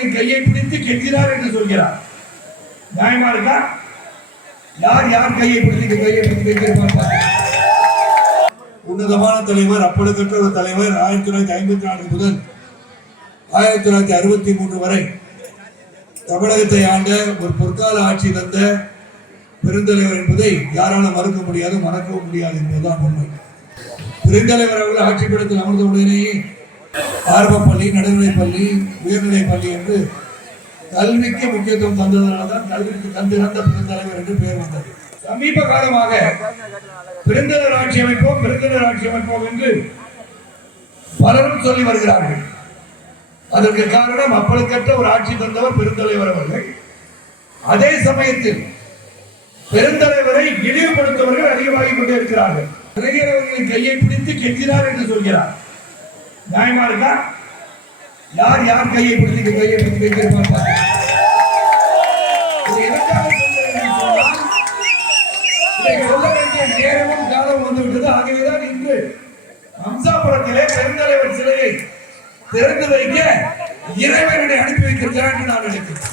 அவர்களின் கையை பிடித்து கெஞ்சினார் என்று சொல்கிறார். நியாயமா இருக்கா? யார் யார் கையை பிடித்து உன்னதமான தலைவர், அப்பழுக்கற்ற ஒரு தலைவர் 1954 முதல் 1963 வரை தமிழகத்தை ஆண்ட ஒரு பொற்கால ஆட்சி தந்த பெருந்தலைவர் என்பதை யாராலும் மறுக்க முடியாது, மறக்கவும் முடியாது என்பதுதான் உண்மை. பெருந்தலைவர் அவர்கள் ஆட்சி பீடத்தில் அமர்ந்த உடனேயே ஆரம்ப பள்ளி, நடுநிலை பள்ளி, உயர்நிலை பள்ளி என்று கல்விக்கு முக்கியத்துவம் தந்ததனால்தான் கல்விக்கு தந்திருந்த பெருந்தலைவர் என்று பெயர் வந்தது. சமீப காலமாக பெருந்தலைவர் ஆட்சி அமைப்போம், பெருந்தலைவர் ஆட்சி அமைப்போம் என்று பலரும் சொல்லி வருகிறார்கள். அதற்கு காரணம் அப்பழுக்கற்ற ஒரு ஆட்சி தந்தவர் பெருந்தலைவர் அவர்கள். அதே சமயத்தில் பெருந்தலைவரை இழிவுபடுத்தவர்கள் அதிகமாகிக் கொண்டே இருக்கிறார்கள். அவர்களின் கையை பிடித்து கெஞ்சினார் என்று சொல்கிறார். நியாயமா இருக்கா? யார் யார் கையை பிடித்து சொல்ல வேண்டிய நேரமும் காலம் வந்துவிட்டது. ஆகவேதான் இன்று அம்சாபுரத்திலே பெருந்தலைவர் சிலையை திறந்து வைக்க இறைவனை அனுப்பி வைத்திருக்கிறார் என்று நான் நினைக்கிறேன்.